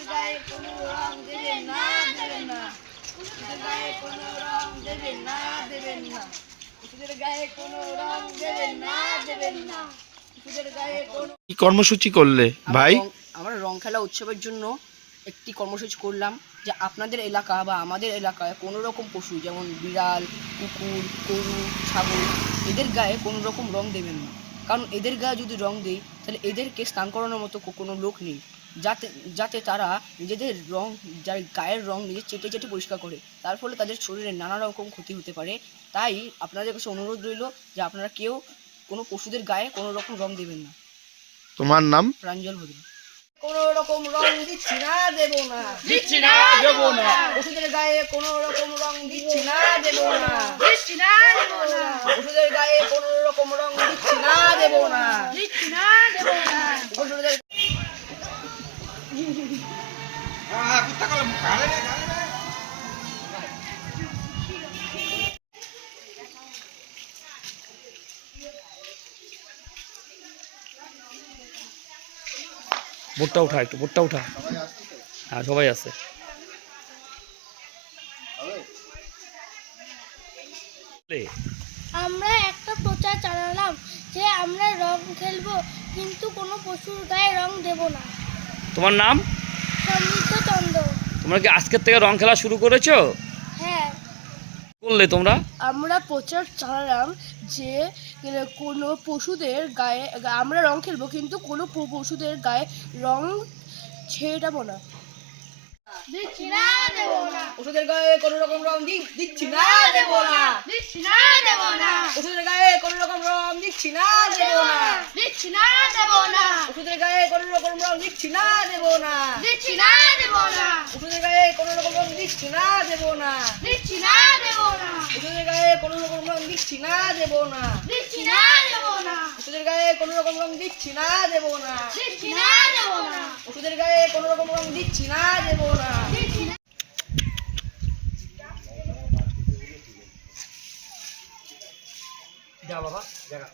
পশুদের গায়ে কোনো রং দেবেন না, দেবেন না। পশুদের গায়ে কোনো রং দেবেন না, দেবেন না। পশুদের গায়ে কোনো রং দেবেন না, দেবেন না। পশুদের গায়ে কোনো কি কর্মসূচি করলে ভাই? আমরা রং খেলা উৎসবের জন্য একটি কর্মসূচি করলাম যে আপনাদের এলাকা বা আমাদের এলাকায় কোনো রকম পশু যেমন বিড়াল, কুকুর, গরু, ছাগল এদের গায়ে কোনো রকম রং দেবেন না। কারণ এদের গায়ে যদি রং দেই তাহলে এদেরকে স্নান করানোর মতো কোনো লোক নেই, যাতে যাতে তারা নিজেদের রং, যার গায়ের রং নিজে চেটে চেটে পরিষ্কার করে, তার ফলে তাদের শরীরে নানা রকম ক্ষতি হতে পারে। তাই আপনাদের কাছে অনুরোধ রইল যে আপনারা কেউ কোনো পশুদের গায়ে কোনো রকম রং দেবেন না। তোমার নাম? প্রাঞ্জল ভদ্র। কোনো রকম রং দিচ্ছি না, দেব না, দিচ্ছি না, দেবো না। পশুদের গায়ে কোনো রকম রং দিচ্ছি না, দেব না, দিচ্ছি না, দেবো না। পশুদের গায়ে কোনো রকম রং দিচ্ছি না, দেব না, দিচ্ছি না, দেবো না। পশুদের বোটটা উঠা, একটু বোটটা উঠা। হ্যাঁ, সবাই আছে। আমরা একটা প্রচার চালালাম যে আমরা রং খেলবো কিন্তু কোনো পশুর গায়ে রং দেব না। তোমার নাম? সমৃদ্ধ চন্দ্র। তোমরা কি আজকের থেকে রং খেলা শুরু করেছো? হ্যাঁ, করলে তোমরা? আমরা প্রচার চালালাম যে কোনো পশুদের গায়ে আমরা রং খেলবো কিন্তু কোনো পশুদের গায়ে রং ছেড়াবো না। দিচ্ছি না, দেব না, পশুদের গায়ে কোনো রকম রং দিচ্ছি না, দেব না, দিচ্ছি না, দেব না, পশুদের গায়ে কোনো রকম রং দিচ্ছি না, দেব না, দিচ্ছি না, দেব না, পশুদের গায়ে কোনো রকম রং দিচ্ছি না, দেব না, দিচ্ছি না, দেব না, পশুদের গায়ে কোনো রকম রং দিচ্ছি না, দেব না, দিচ্ছি না, দেব না, পশুদের গায়ে কোনো রকম রং দিচ্ছি না, দেব না, দিচ্ছি না, দেব না, পশুদের গায়ে কোনো রকম রং দিচ্ছি না, দেব না, দিচ্ছি না, দেব না, পশুদের গায়ে কোনো রকম রং দিচ্ছি না, দেব না। দিচ্ছি না। যা বাবা, দেখা।